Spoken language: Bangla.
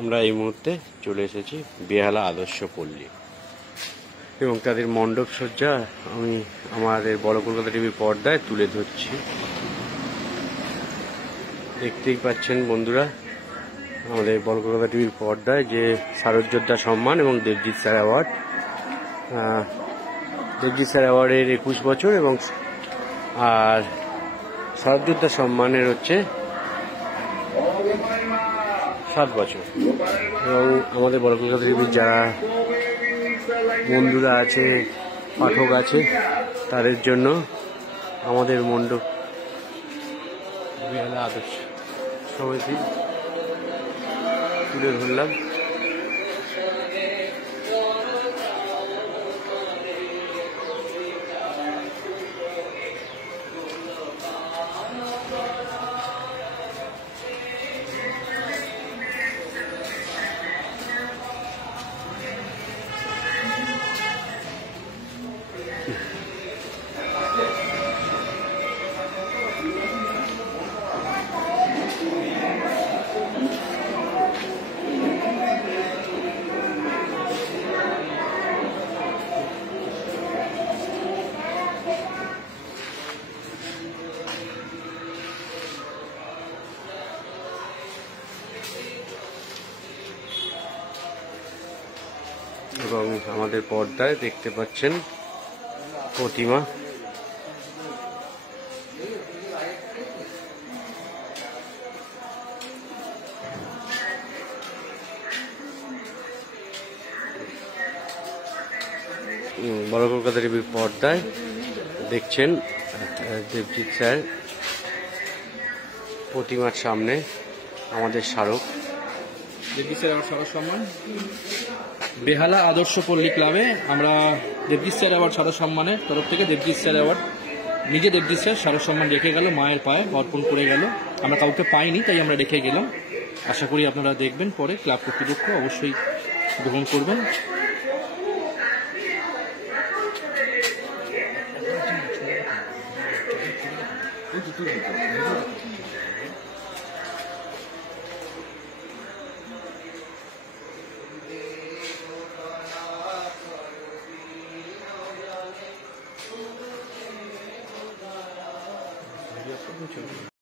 আমরা এই মুহূর্তে চলে এসেছি বেহালা আদর্শ পল্লী এবং তাদের মণ্ডপ সজ্জা আমি আমাদের বড় কলকাতা টিভির পর্দায় তুলে ধরছি। দেখতেই পাচ্ছেন বন্ধুরা, আমাদের বড় কলকাতা টিভির পর্দায় যে শারদযোদ্ধা সম্মান এবং Debjit sir award, Debjit sir অ্যাওয়ার্ডের 21 বছর এবং আর শারদযোদ্ধা সম্মানের হচ্ছে 7 বছর। এবং আমাদের বড় কলকাতা টিভির যারা বন্ধুরা আছে, পাঠক আছে, তাদের জন্য আমাদের মণ্ডপ বেহালা আদর্শ সমিতি তুলে ধরলাম। এবং আমাদের পর্দায় দেখতে পাচ্ছেন প্রতিমা। বড় কলকাতা টিভির পর্দায় দেখছেন দেবজিৎ স্যার প্রতিমার সামনে আমাদের স্মারক। দেবজিৎ স্যার অ্যাওয়ার্ড স্মারক সম্মান বেহালা আদর্শ পল্লী ক্লাবে আমরা দেবজিৎ স্যার অ্যাওয়ার্ড স্মারক সম্মানের তরফ থেকে দেবজিৎ স্যার অ্যাওয়ার্ড নিজে দেবজিৎ স্যার স্মারক সম্মান রেখে গেল, মায়ের পায়ে অর্পণ করে গেল। আমরা কাউকে পাইনি, তাই আমরা রেখে গেলাম। আশা করি আপনারা দেখবেন, পরে ক্লাব কর্তৃপক্ষ অবশ্যই গ্রহণ করবেন।